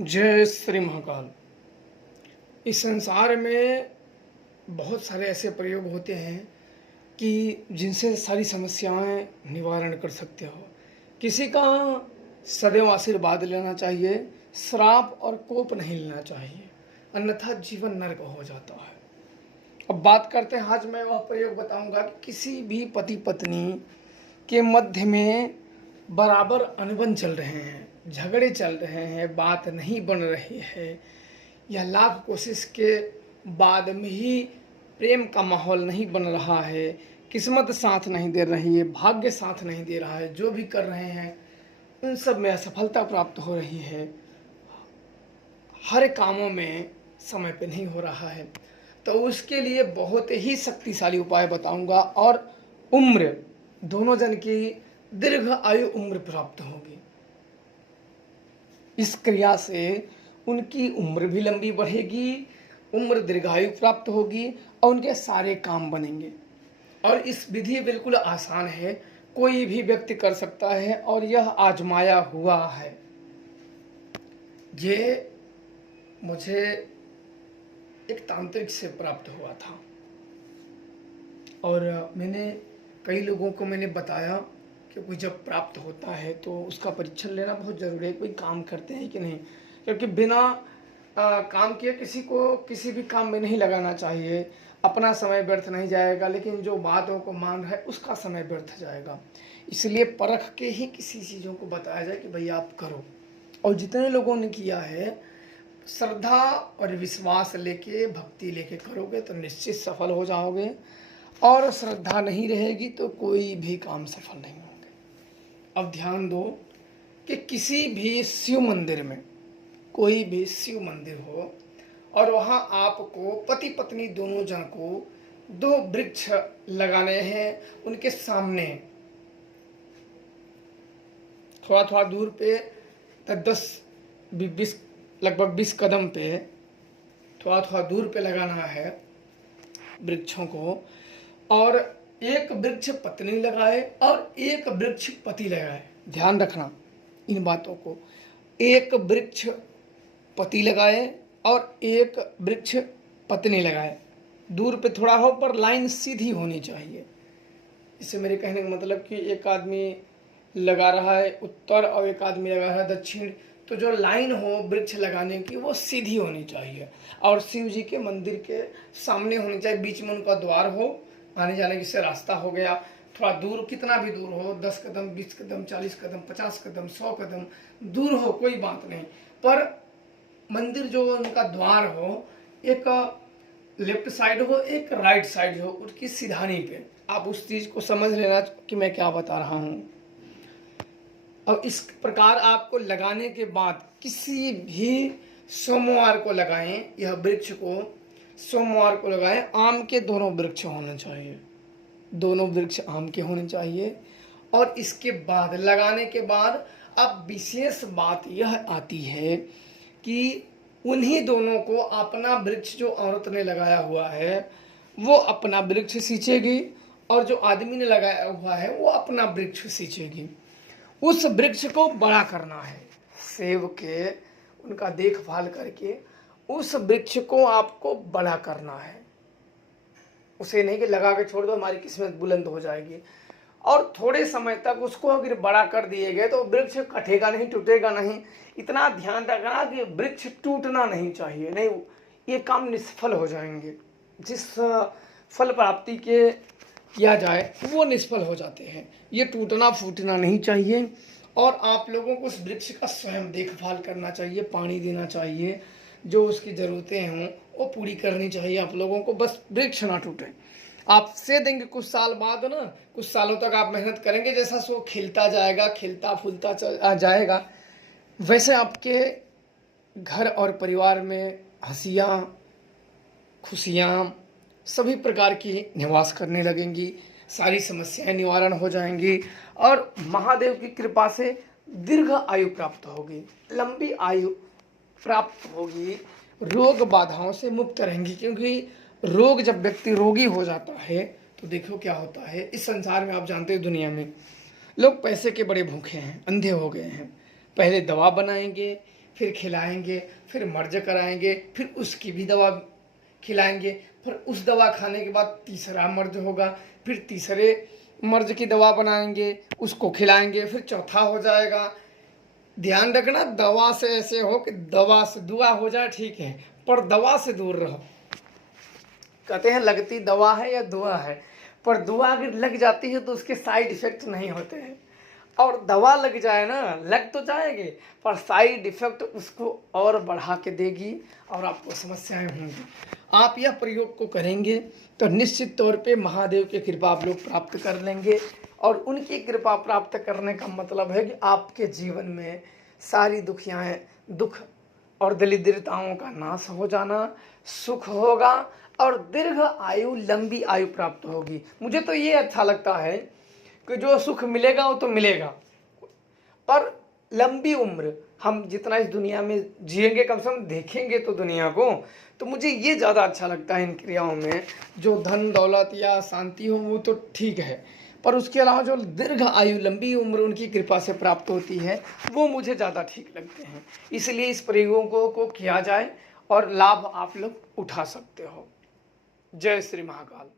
जय श्री महाकाल। इस संसार में बहुत सारे ऐसे प्रयोग होते हैं कि जिनसे सारी समस्याएं निवारण कर सकते हो। किसी का सदैव आशीर्वाद लेना चाहिए, श्राप और कोप नहीं लेना चाहिए, अन्यथा जीवन नरक हो जाता है। अब बात करते हैं, आज मैं वह प्रयोग बताऊंगा कि किसी भी पति पत्नी के मध्य में बराबर अनबन चल रहे हैं, झगड़े चल रहे हैं, बात नहीं बन रही है, या लाख कोशिश के बाद में ही प्रेम का माहौल नहीं बन रहा है, किस्मत साथ नहीं दे रही है, भाग्य साथ नहीं दे रहा है, जो भी कर रहे हैं उन सब में असफलता प्राप्त हो रही है, हर कामों में समय पे नहीं हो रहा है, तो उसके लिए बहुत ही शक्तिशाली उपाय बताऊंगा और उम्र दोनों जन की दीर्घ आयु उम्र प्राप्त होगी। इस क्रिया से उनकी उम्र भी लंबी बढ़ेगी, उम्र दीर्घायु प्राप्त होगी और उनके सारे काम बनेंगे। और इस विधि बिल्कुल आसान है, कोई भी व्यक्ति कर सकता है और यह आजमाया हुआ है। ये मुझे एक तांत्रिक से प्राप्त हुआ था और मैंने कई लोगों को बताया कि कोई जब प्राप्त होता है तो उसका परीक्षण लेना बहुत ज़रूरी है, कोई काम करते हैं कि नहीं, क्योंकि बिना काम किए किसी को किसी भी काम में नहीं लगाना चाहिए। अपना समय व्यर्थ नहीं जाएगा, लेकिन जो बातों को मान रहा है उसका समय व्यर्थ जाएगा। इसलिए परख के ही किसी चीज़ों को बताया जाए कि भाई आप करो। और जितने लोगों ने किया है, श्रद्धा और विश्वास लेके, भक्ति लेके करोगे तो निश्चित सफल हो जाओगे, और श्रद्धा नहीं रहेगी तो कोई भी काम सफल नहीं होंगे। अब ध्यान दो कि किसी भी शिव मंदिर में, कोई भी शिव मंदिर हो और वहाँ आपको पति पत्नी दोनों जन को दो वृक्ष लगाने हैं, उनके सामने थोड़ा थोड़ा दूर पे 10-20 लगभग 20 कदम पे थोड़ा थोड़ा दूर पे लगाना है वृक्षों को। और एक वृक्ष पत्नी लगाए और एक वृक्ष पति लगाए। ध्यान रखना इन बातों को, एक वृक्ष पति लगाए और एक वृक्ष पत्नी लगाए। दूर पे थोड़ा हो पर लाइन सीधी होनी चाहिए। इससे मेरे कहने का मतलब कि एक आदमी लगा रहा है उत्तर और एक आदमी लगा रहा है दक्षिण, तो जो लाइन हो वृक्ष लगाने की वो सीधी होनी चाहिए और शिव जी के मंदिर के सामने होनी चाहिए। बीच में उनका द्वार हो, आने जाने की से रास्ता हो गया। थोड़ा दूर, कितना भी दूर हो, 10 कदम, 20 कदम, 40 कदम, 50 कदम, 100 कदम दूर हो, कोई बात नहीं, पर मंदिर जो उनका द्वार हो, एक लेफ्ट साइड हो, एक राइट साइड हो, उसकी सिधानी पे। आप उस चीज़ को समझ लेना कि मैं क्या बता रहा हूँ। और इस प्रकार आपको लगाने के बाद किसी भी सोमवार को लगाएं, यह वृक्ष को सोमवार को लगाएं। आम के दोनों वृक्ष होने चाहिए, दोनों वृक्ष आम के होने चाहिए। और इसके बाद, लगाने के बाद, अब विशेष बात यह आती है कि उन्हीं दोनों को अपना वृक्ष, जो औरत ने लगाया हुआ है वो अपना वृक्ष सींचेगी और जो आदमी ने लगाया हुआ है वो अपना वृक्ष सींचेगी। उस वृक्ष को बड़ा करना है, सेव के उनका देखभाल करके उस वृक्ष को आपको बड़ा करना है। उसे नहीं कि लगा के छोड़ दो हमारी किस्मत बुलंद हो जाएगी। और थोड़े समय तक उसको अगर बड़ा कर दिए गए तो वृक्ष कटेगा नहीं, टूटेगा नहीं। इतना ध्यान रखना कि वृक्ष टूटना नहीं चाहिए, नहीं ये काम निष्फल हो जाएंगे। जिस फल प्राप्ति के किया जाए वो निष्फल हो जाते हैं। ये टूटना फूटना नहीं चाहिए। और आप लोगों को उस वृक्ष का स्वयं देखभाल करना चाहिए, पानी देना चाहिए, जो उसकी ज़रूरतें हों वो पूरी करनी चाहिए आप लोगों को, बस वृक्ष ना टूटे। आप से देंगे कुछ साल बाद ना, कुछ सालों तक आप मेहनत करेंगे, जैसा सो खिलता जाएगा, खिलता फूलता जाएगा, वैसे आपके घर और परिवार में हंसियाँ खुशियाँ सभी प्रकार की निवास करने लगेंगी, सारी समस्याएं निवारण हो जाएंगी और महादेव की कृपा से दीर्घ आयु प्राप्त होगी, लंबी आयु प्राप्त होगी, रोग बाधाओं से मुक्त रहेंगी। क्योंकि रोग, जब व्यक्ति रोगी हो जाता है तो देखो क्या होता है इस संसार में। आप जानते हो दुनिया में लोग पैसे के बड़े भूखे हैं, अंधे हो गए हैं। पहले दवा बनाएंगे, फिर खिलाएंगे, फिर मर्ज कराएंगे, फिर उसकी भी दवा खिलाएंगे, फिर उस दवा खाने के बाद तीसरा मर्ज होगा, फिर तीसरे मर्ज की दवा बनाएंगे, उसको खिलाएंगे, फिर चौथा हो जाएगा। ध्यान रखना, दवा से ऐसे हो कि दवा से दुआ हो जाए ठीक है, पर दवा से दूर रहो। कहते हैं लगती दवा है या दुआ है, पर दुआ अगर लग जाती है तो उसके साइड इफेक्ट नहीं होते हैं, और दवा लग जाए ना, लग तो जाएगी पर साइड इफेक्ट उसको और बढ़ा के देगी और आपको समस्याएं होंगी। आप यह प्रयोग को करेंगे तो निश्चित तौर पे महादेव की कृपा आप लोग प्राप्त कर लेंगे, और उनकी कृपा प्राप्त करने का मतलब है कि आपके जीवन में सारी दुख और दरिद्रताओं का नाश हो जाना, सुख होगा और दीर्घ आयु, लंबी आयु प्राप्त होगी। मुझे तो ये अच्छा लगता है कि जो सुख मिलेगा वो तो मिलेगा, और लंबी उम्र, हम जितना इस दुनिया में जिएंगे कम से कम देखेंगे तो दुनिया को, तो मुझे ये ज़्यादा अच्छा लगता है इन क्रियाओं में। जो धन दौलत या शांति हो वो तो ठीक है, पर उसके अलावा जो दीर्घ आयु, लंबी उम्र उनकी कृपा से प्राप्त होती है, वो मुझे ज़्यादा ठीक लगते हैं। इसलिए इस प्रयोगों को किया जाए और लाभ आप लोग उठा सकते हो। जय श्री महाकाल।